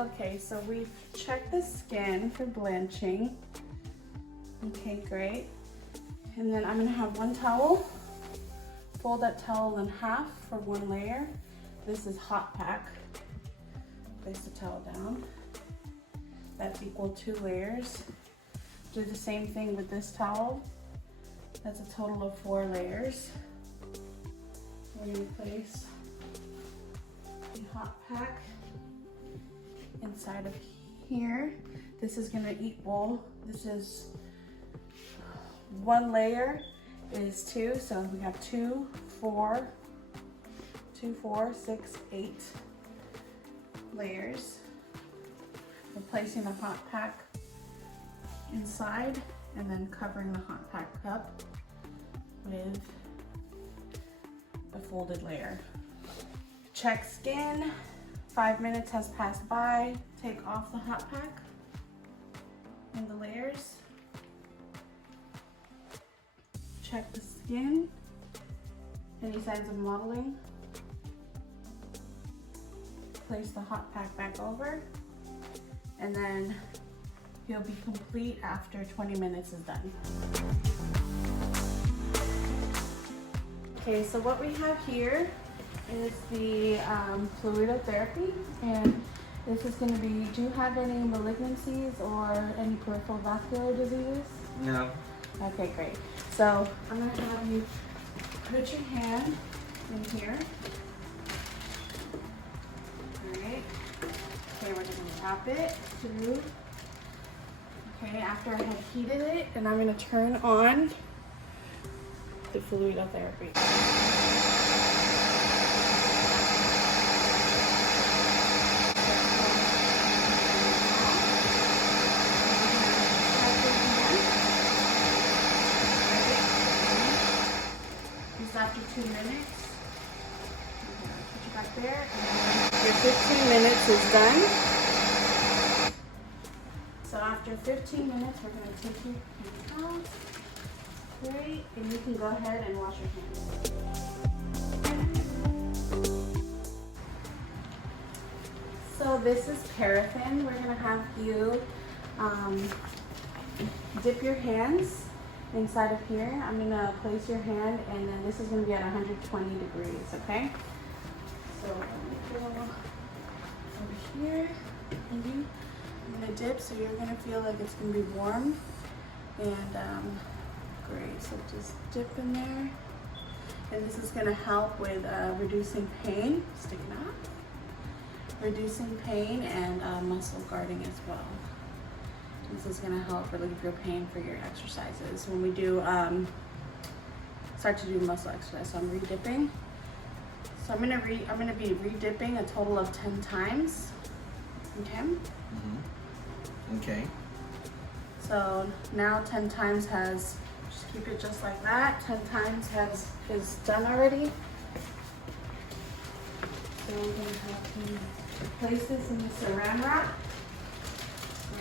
Okay, so we've checked the skin for blanching. Okay, great. And then I'm gonna have one towel. Fold that towel in half for one layer. This is hot pack. Place the towel down. That's equal 2 layers. Do the same thing with this towel. That's a total of 4 layers. We're gonna place the hot pack inside of here. This is gonna equal, this is 1 layer is 2, so we have 2, 4, 6, 8 layers. We're placing the hot pack inside and then covering the hot pack up with a folded layer. Check skin. 5 minutes has passed by. Take off the hot pack and the layers. Check the skin. Any signs of mottling? Place the hot pack back over, and then you'll be complete after 20 minutes is done. Okay, so what we have here is the fluidotherapy, and this is going to be, do you have any malignancies or any peripheral vascular diseases? No. Okay, great. So I'm going to have you put your hand in here. Alright. Okay, we're going to wrap it through. Okay, after I have heated it, and I'm going to turn on the fluidotherapy. After 2 minutes, put you back there, and your 15 minutes is done. So after 15 minutes, we're going to take your hands out. Great, and you can go ahead and wash your hands. So this is paraffin. We're going to have you dip your hands inside of here. I'm gonna place your hand, and then this is gonna be at 120 degrees, okay? So I'm gonna go over here, and I'm gonna dip, so you're gonna feel like it's gonna be warm. And great, so just dip in there. And this is gonna help with reducing pain, sticking out, reducing pain, and muscle guarding as well. This is going to help relieve your pain for your exercises when we do start to do muscle exercise. So I'm re-dipping. So I'm gonna be re-dipping a total of 10 times. Okay. Mm-hmm. Okay. So now 10 times has, just keep it just like that. 10 times is done already. So we're gonna have you place this in the saran wrap.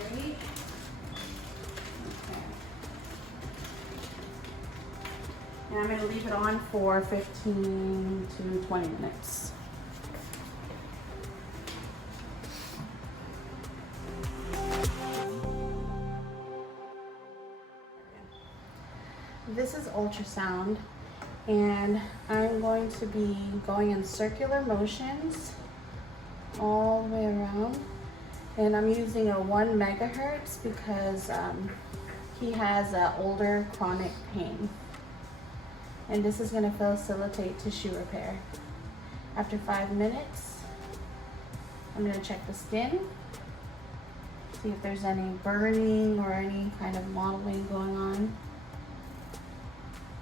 Great. And I'm going to leave it on for 15 to 20 minutes. This is ultrasound, and I'm going to be going in circular motions all the way around. And I'm using a 1 megahertz because he has older chronic pain. And this is going to facilitate tissue repair. After 5 minutes, I'm going to check the skin, see if there's any burning or any kind of mottling going on.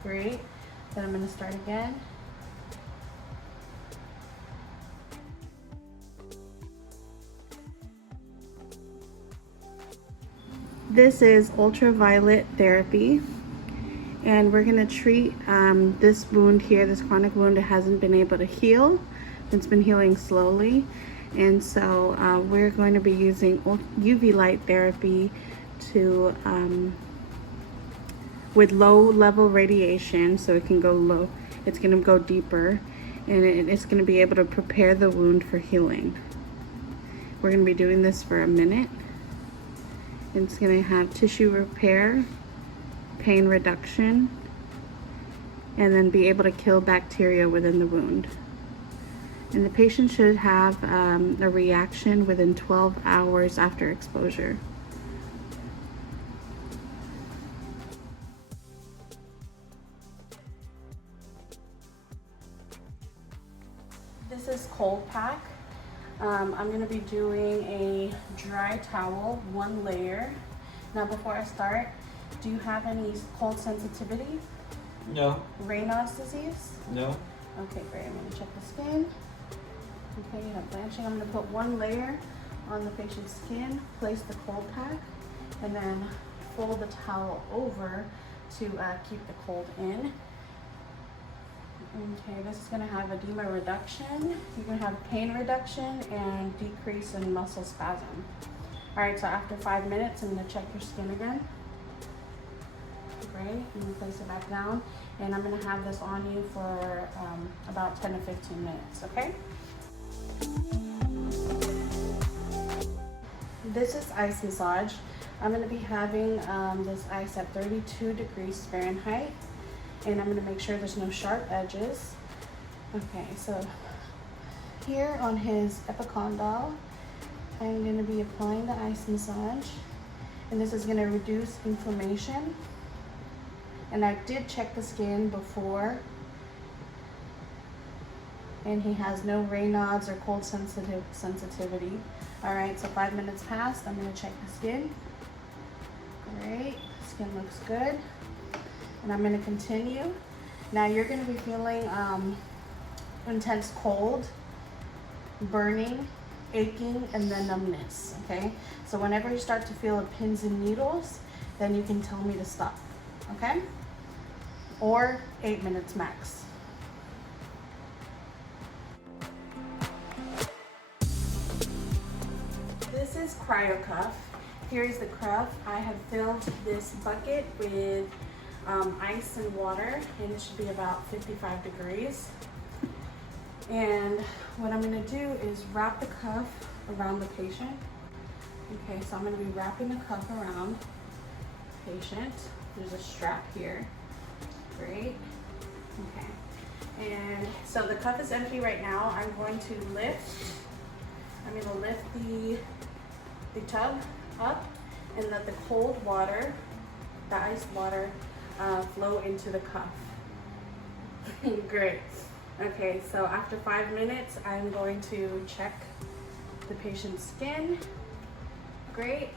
Great. Then I'm going to start again. This is ultraviolet therapy. And we're going to treat this wound here, this chronic wound that hasn't been able to heal. It's been healing slowly. And so we're going to be using UV light therapy to, with low level radiation, so it can go low. It's going to go deeper, and it's going to be able to prepare the wound for healing. We're going to be doing this for a minute. It's going to have tissue repair, pain reduction, and then be able to kill bacteria within the wound. And the patient should have a reaction within 12 hours after exposure. This is cold pack. I'm going to be doing a dry towel, 1 layer. Now before I start, do you have any cold sensitivity? No. Raynaud's disease? No. Okay, great. I'm going to check the skin. Okay, you have blanching. I'm going to put 1 layer on the patient's skin, place the cold pack, and then fold the towel over to keep the cold in. Okay, this is going to have edema reduction. You're going to have pain reduction and decrease in muscle spasm. All right, so after 5 minutes, I'm going to check your skin again. Great, I'm going to place it back down, and I'm going to have this on you for about 10 to 15 minutes, okay? This is ice massage. I'm going to be having this ice at 32 degrees Fahrenheit. And I'm going to make sure there's no sharp edges. Okay, so here on his epicondyle, I'm going to be applying the ice massage. And this is going to reduce inflammation. And I did check the skin before. And he has no Raynaud's or cold sensitivity. Alright, so 5 minutes passed. I'm going to check the skin. Great, skin looks good. And I'm going to continue. Now you're going to be feeling intense cold, burning, aching, and then numbness, okay? So whenever you start to feel pins and needles, then you can tell me to stop, okay? Or 8 minutes max. This is CryoCuff. Here is the cuff. I have filled this bucket with ice and water, and it should be about 55 degrees. And what I'm going to do is wrap the cuff around the patient. Okay, so I'm going to be wrapping the cuff around the patient. There's a strap here. Great. Okay. And so the cuff is empty right now. I'm going to lift the tub up and let the cold water, the ice water, flow into the cuff. Great. Okay, so after 5 minutes, I'm going to check the patient's skin. Great.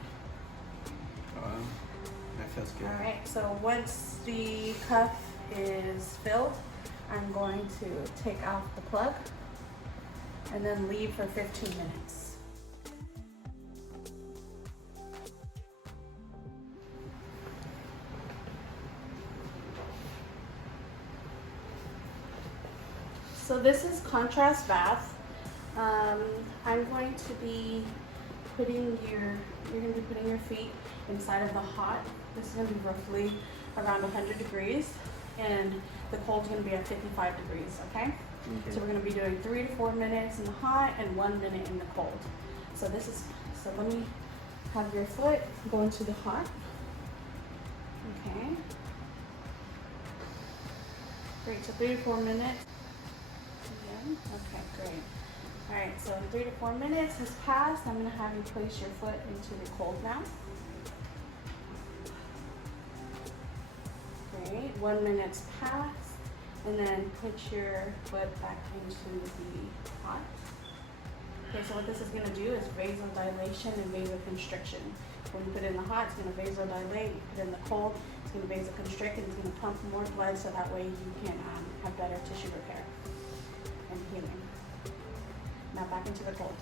That feels good. All right, so once the cuff is filled, I'm going to take off the plug and then leave for 15 minutes. So this is contrast bath. I'm going to be putting you're going to be putting your feet inside of the hot. This is going to be roughly around 100 degrees, and the cold's going to be at 55 degrees, okay? So we're going to be doing 3 to 4 minutes in the hot and 1 minute in the cold. So let me have your foot go into the hot. Okay. Great, so 3 to 4 minutes. Okay, great. All right, so 3 to 4 minutes has passed. I'm going to have you place your foot into the cold now. Great, 1 minute's passed, and then put your foot back into the hot. Okay, so what this is going to do is vasodilation and vasoconstriction. When you put it in the hot, it's going to vasodilate. You put it in the cold, it's going to vasoconstrict, and it's going to pump more blood so that way you can have better tissue repair and healing. Now back into the cold.